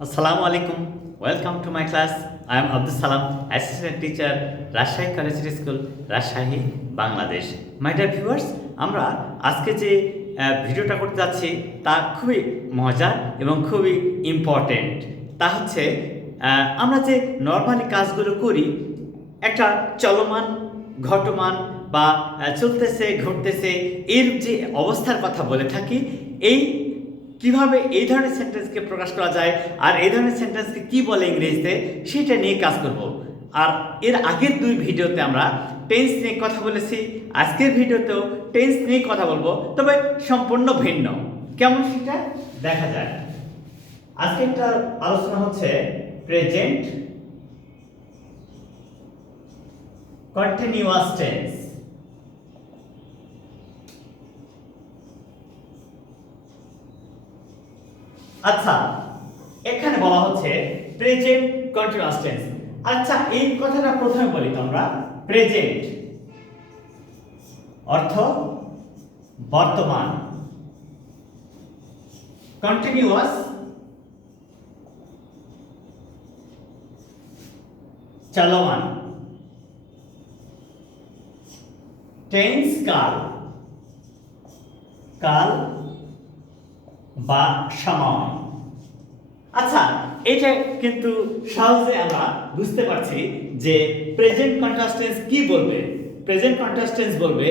Assalamu alaikum. Welcome to my class. I am Abdus Salam, assistant teacher, Rajshahi Collegiate School, Rajshahi, Bangladesh. My dear viewers, আমরা আজকে যে ভিডিওটা করতে যাচ্ছি তা খুবই মজার এবং খুবই ইম্পর্টেন্ট। তা হচ্ছে আমরা যে নরমালি কাজগুলো করি একটা চলমান ঘটমান বা চলতেছে ঘটতেছে এর যে অবস্থার কথা বলে থাকি, এই কিভাবে এই ধরনের সেন্টেন্সকে প্রকাশ করা যায় আর এই ধরনের সেন্টেন্সকে কি বলে ইংরেজিতে সেটা নিয়ে কাজ করব। আর এর আগের দুই ভিডিওতে আমরা টেন্স নিয়ে কথা বলেছি, আজকের ভিডিওতেও টেন্স নিয়ে কথা বলবো, তবে সম্পূর্ণ ভিন্ন। কেমন সেটা দেখা যায়। আজকে একটা আলোচনা হচ্ছে প্রেজেন্ট কন্টিনিউয়াস টেন্স। আচ্ছা, এখানে বলা হচ্ছে প্রেজেন্ট কন্টিনিউয়াস টেন্স। আচ্ছা, এই কথাটা প্রথমে বলি তো আমরা। প্রেজেন্ট অর্থ বর্তমান, কন্টিনিউয়াস চলমান, টেন্স কাল, কাল বা সময়। আচ্ছা, এটা কিন্তু সহজে আমরা বুঝতে পারছি যে প্রেজেন্ট কন্টিনিউয়াস টেন্স কি বলবে। প্রেজেন্ট কন্টিনিউয়াস টেন্স বলবে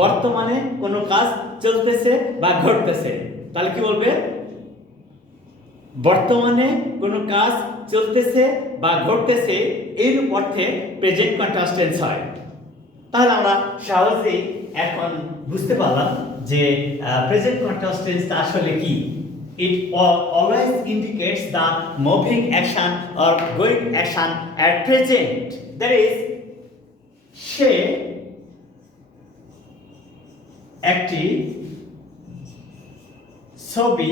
বর্তমানে কোনো কাজ চলতেছে বা ঘটতেছে। তাহলে কি বলবে? বর্তমানে কোনো কাজ চলতেছে বা ঘটতেছে, এর অর্থে প্রেজেন্ট কন্টিনিউয়াস টেন্স হয়। তাহলে আমরা সহজেই এখন বুঝতে পারলাম যে প্রেজেন্ট কন্টিনিউয়াস টেন্সটা আসলে কি। It always indicates the moving action or going action at present. That is, সে একটি ছবি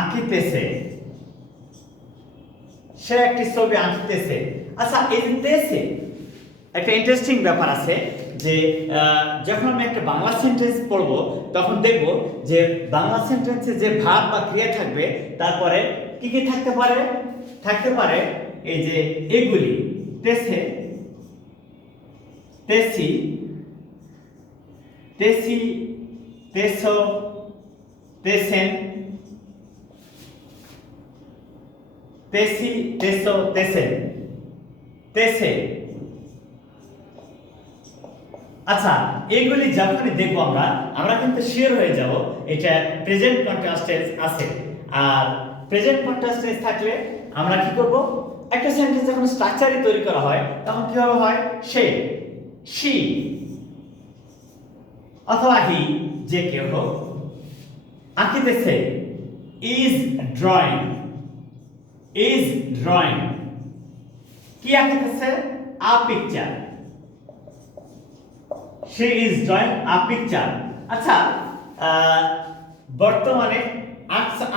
আঁকিতেছে। সে একটি ছবি আঁকিতেছে। আচ্ছা, এই তেছে একটা ইন্টারেস্টিং ব্যাপার আছে যে যখন আমি একটা বাংলা সেন্টেন্স পড়ব তখন দেখব যে বাংলা সেন্টেন্সে যে ভাব বা ক্রিয়া থাকবে তারপরে কি কি থাকতে পারে। থাকতে পারে এই যে এগুলি: তেছে, তেসি, তেসি, তেসো, তেসেন, তেসি, তেসো, তেসেন, তেসে। আচ্ছা, এইগুলি যখনই দেখবো আমরা কিন্তু শিওর হয়ে যাব এটা প্রেজেন্ট কন্টিনিউয়াস টেন্স আছে। আর প্রেজেন্ট কন্টিনিউয়াস টেন্স থাকলে আমরা কি করব? একটা সেন্টেন্স যখন স্ট্রাকচারে তৈরি করা হয় তখন কিভাবে হয়? সে, শি অথবা হি, যে কেউ হোক, আঁকিতেছে, ইজ ড্রয়িং, ইজ ড্রয়িং। কি আঁকিতেছে? A picture. She is drawing a picture. আচ্ছা, বর্তমানে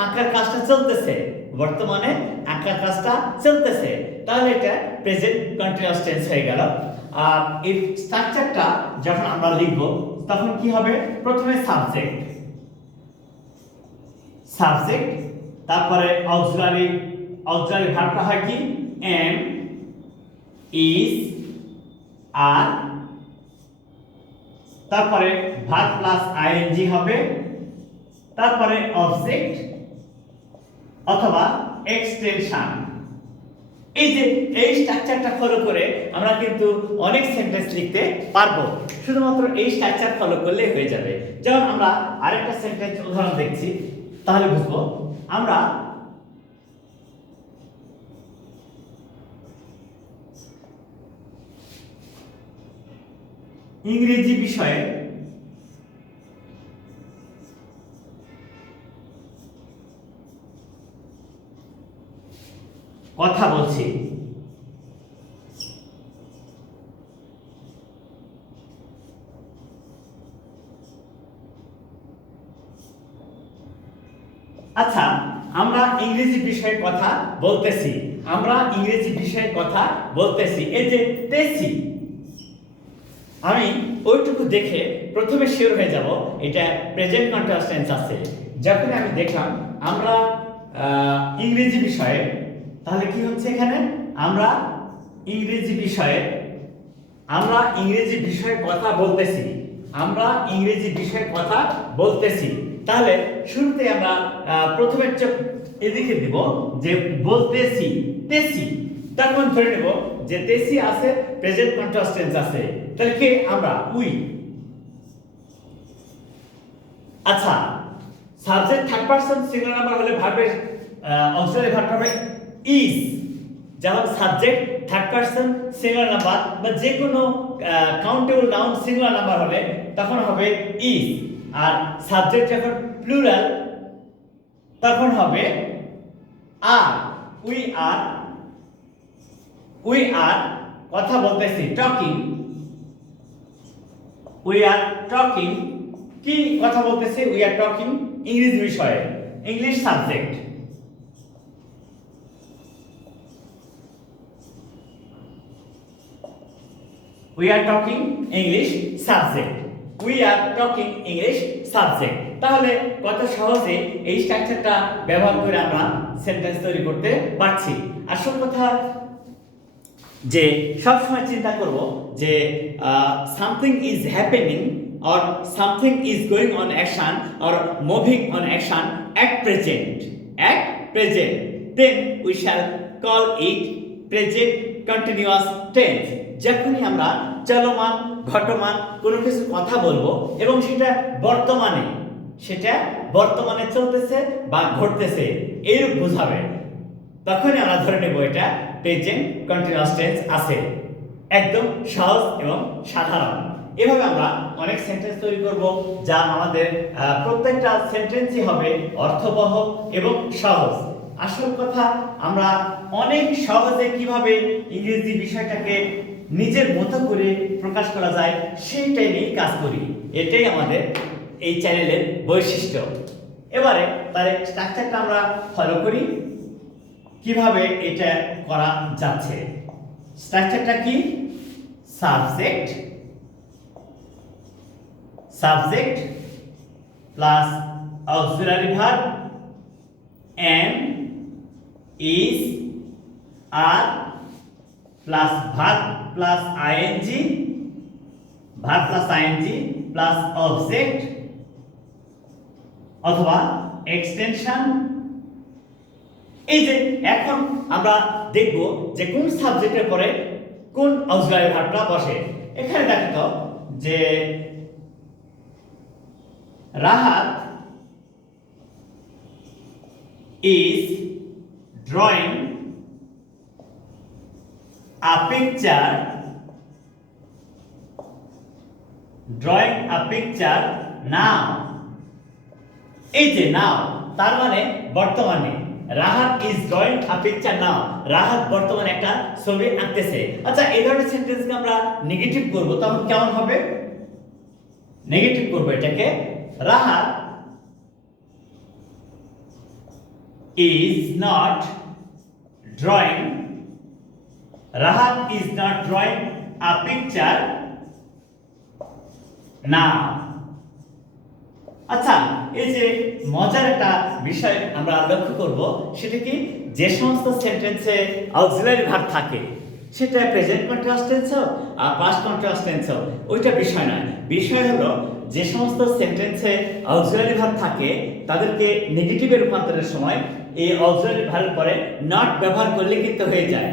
আঁকার কাজটা চলতেছে। বর্তমানে আঁকার কাজটা চলতেছে। তাহলে এটা প্রেজেন্ট কন্টিনিউয়াস টেন্স হয়ে গেল। আর এই স্ট্রাকচারটা যখন আমরা লিখব তখন কি হবে? প্রথমে সাবজেক্ট, সাবজেক্ট, তারপরে অক্সিলারি, অক্সিলারি ভার্বটা হয় কি? এম, ইজ, আর, তারপরে ভার্ব প্লাস আইএনজি হবে, তারপরে অবজেক্ট অথবা এক্সটেনশন। এই যে এই স্ট্রাকচারটা ফলো করে আমরা কিন্তু অনেক সেন্টেন্স লিখতে পারবো। শুধুমাত্র এই স্ট্রাকচার ফলো করলেই হয়ে যাবে। যেমন আমরা আরেকটা সেন্টেন্স উদাহরণ দেখছি, তাহলে বুঝবো। আমরা ইংরেজি বিষয়ে কথা বলছি। আচ্ছা, আমরা ইংরেজি বিষয়ে কথা বলতেছি। আমরা ইংরেজি বিষয়ে কথা বলতেছি। এই যে তেছি, আমি ওইটুকু দেখে প্রথমে শিওর হয়ে যাব এটা প্রেজেন্ট কন্টিনিউয়াস টেন্স আছে। যখন আমি দেখলাম আমরা ইংরেজি বিষয়ে, তাহলে কি হচ্ছে এখানে আমরা ইংরেজি বিষয়ে কথা বলতেছি, তাহলে শুরুতে আমরা প্রথমে এদিকে দিব যে বলতেছি তেসি, তখন ধরে নেব যে তেসি আছে, প্রেজেন্ট কন্টিনিউয়াস টেন্স আছে, তাহলে কি আমরা উই। আচ্ছা, subject third person singular number হলে ভার্বের অক্সিলারি ভার্ব হবে ইজ। যেমন subject third person singular number বা যে কোনো কাউন্টেবল নাউন সিঙ্গুলার নাম্বার হলে তখন হবে ইজ, আর সাবজেক্ট যখন প্লুরাল তখন হবে আর। উই আর কথা বলতেছি, টকিং। উই আর টকিং, কি কথা বলতেছি? উই আর টকিং ইংরেজি বিষয়ে, English subject. We are talking English subject. We are talking English subject. তাহলে কত সহজে এই স্ট্রাকচারটা ব্যবহার করে আমরা সেন্টেন্স তৈরি করতে পারছি। আসল কথা যে সব সময় চিন্তা করব যে something is happening or something is going on action or moving on action at present, then we shall call it present continuous tense. যখনই আমরা চলমান ঘটমান কোনো কিছু কথা বলবো এবং সেটা বর্তমানে চলতেছে বা ঘটতেছে এরূপ বোঝাবে, তখনই আমরা ধরে নেব এটা প্রেজেন্ট কন্টিনিউয়াস টেন্স আছে। একদম সহজ এবং সাধারণ। এভাবে আমরা অনেক সেন্টেন্স তৈরি করব, যা আমাদের প্রত্যেকটা সেন্টেন্সই হবে অর্থবহ এবং সহজ। আসল কথা আমরা অনেক সহজে কিভাবে ইংরেজি বিষয়টাকে নিজের মতো করে প্রকাশ করা যায় সেইটাই নিয়ে কাজ করি। এটাই আমাদের এই চ্যানেলের বৈশিষ্ট্য। এবারে তার স্ট্রাকচারটা আমরা ফলো করি, কিভাবে এটা করা যাচ্ছে। স্ট্রাকচারটা কি? Subject plus auxiliary verb am, is, are plus verb plus ing, plus object অথবা এক্সটেনশন। এই যে এখন আমরা দেখব যে কোন সাবজেক্টের পরে কোন অক্সিলারি ভার্বটা বসে। এখানে দেখো তো যে Rahat is drawing a picture now. এই যে নাও তার মানে বর্তমানে, Rahat is drawing a picture now, Rahat বর্তমানে একটা ছবি আঁকতেছে। আচ্ছা, এই ধরনের সেন্টেন্সকে আমরা নেগেটিভ করব, তখন কেমন হবে? নেগেটিভ করব এটাকে, Rahat is not drawing a picture now. আচ্ছা, এই যে মজার একটা বিষয় আমরা লক্ষ্য করব, সেটা কি? যে সমস্ত সেন্টেন্সে অক্সিলারি ভার্ব থাকে, সেটা প্রেজেন্ট কন্টিনিউয়াস টেন্স হোক আর পাস্ট কন্টিনিউয়াস টেন্স হোক, ওইটা বিষয় নয়। বিষয় হলো যে সমস্ত সেন্টেন্সে অক্সিলারি ভার্ব থাকে তাদেরকে নেগেটিভে রূপান্তরের সময় এই অক্সিলারি ভার্বের পরে নট ব্যবহার করলে কিন্তু হয়ে যায়।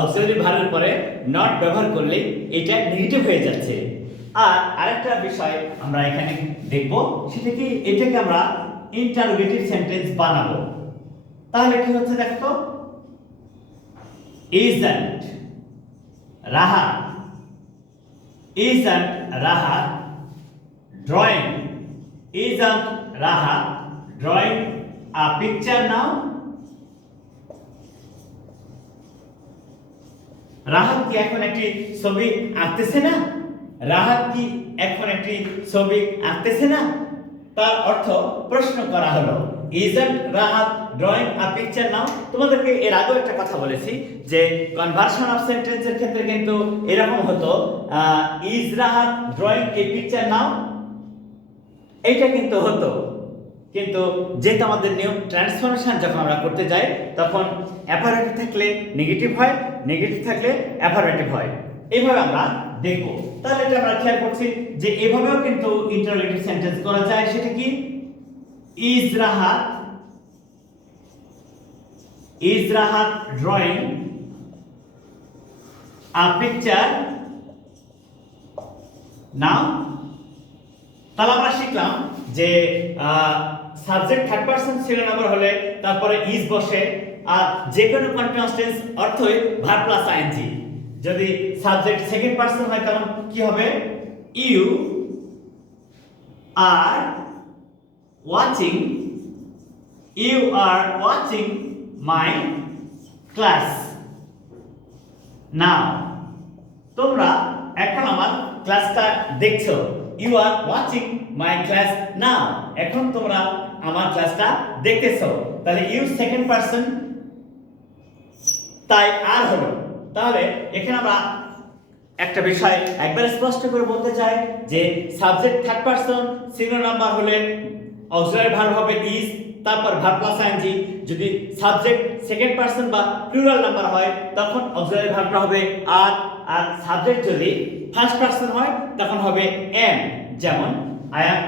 অক্সিলারি ভার্বের পরে নট ব্যবহার করলে এটা নেগেটিভ হয়ে যাচ্ছে। আর আরেকটা বিষয় আমরা এখানে দেখব, সেটা কি? এটাকে আমরা ইন্টারোগেটিভ সেন্টেন্স বানাবো। তাহলে কি হচ্ছে দেখো তো, isn't Rahat drawing a picture now? Rahat কি এখন একটি ছবি আঁকতেছে না? তার অর্থ প্রশ্ন করা হলো, isn't Rahat drawing a picture now? তোমাদেরকে এর আগেও একটা কথা বলেছি যে কনভার্সন অফ সেন্টেন্সের ক্ষেত্রে কিন্তু এরকম হতো, is Rahat drawing a picture now? এইটা কিন্তু হতো, কিন্তু যেহেতু আমাদের নিয়ম ট্রান্সফরমেশন যখন আমরা করতে যাই তখন অ্যাপারেটিভ থাকলে নেগেটিভ হয়, নেগেটিভ থাকলে অ্যাপারেটিভ হয়। এইভাবে আমরা দেখব। তাহলে এটা আমরা খেয়াল করছি যে এভাবেও কিন্তু ইন্টারোগেটিভ সেন্টেন্স করা যায়। সেটা কি? Is Rahat drawing a picture now. তাহলে আমরা শিখলাম যে subject third person singular number হলে তারপরে ইজ বসে, আর যে কোনো কন্টিনিউয়াস টেন্স অর্থই ভার্ব প্লাস আইএনজি। যদি সাবজেক্ট সেকেন্ড পারসন হয় তখন কি হবে? You are watching my class now. তোমরা এখন আমার ক্লাসটা দেখছো। You are watching my class now. এখন তোমরা আমার ক্লাসটা দেখতেছো। তাহলে ইউ সেকেন্ড পারসন, তাই আর হলো। তাহলে এখানে আমরা একটা বিষয় একবার স্পষ্ট করে বলতে চাই যে subject third person singular number হলে অক্সিলারি ভার্ব হবে ইজ, তারপর ভার্ব প্লাস আইএনজি। যদি সাবজেক্ট সেকেন্ড পারসন বা প্লুরাল নাম্বার হয় তখন অক্সিলারি ভার্বটা হবে আর, আর সাবজেক্ট যদি ফার্স্ট পারসন হয় তখন হবে এম। যেমন I am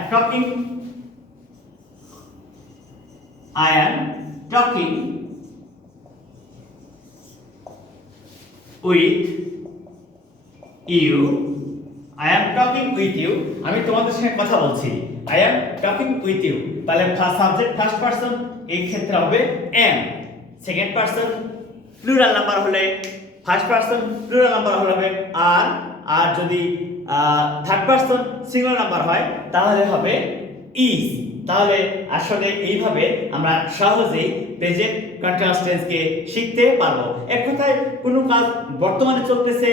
talking with you. I am talking with you. আমি তোমাদের সঙ্গে কথা বলছি। I am talking with you. তাহলে সাবজেক্ট ফার্স্ট পারসন এই ক্ষেত্রে হবে am, second person plural number হলে ফার্স্ট পারসন প্লুরাল নাম্বার হবে আর, আর যদি থার্ড পারসন সিঙ্গুলার নাম্বার হয় তাহলে হবে is। তাহলে আসলে এইভাবে আমরা সহজেই প্রেজেন্ট কন্টিনিউয়াস টেন্সকে শিখতে পারবো। এক কথায় কোনো কাজ বর্তমানে চলতেছে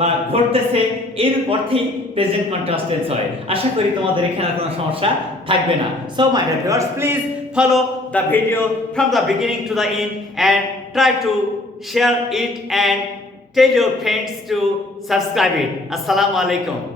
বা ঘটতেছে এর অর্থেই প্রেজেন্ট কন্টিনিউয়াস টেন্স হয়। আশা করি তোমাদের এখানে কোনো সমস্যা থাকবে না। So my dear viewers, please follow the video from the beginning to the end and try to share it and tell your friends to subscribe it. Assalamu alaikum.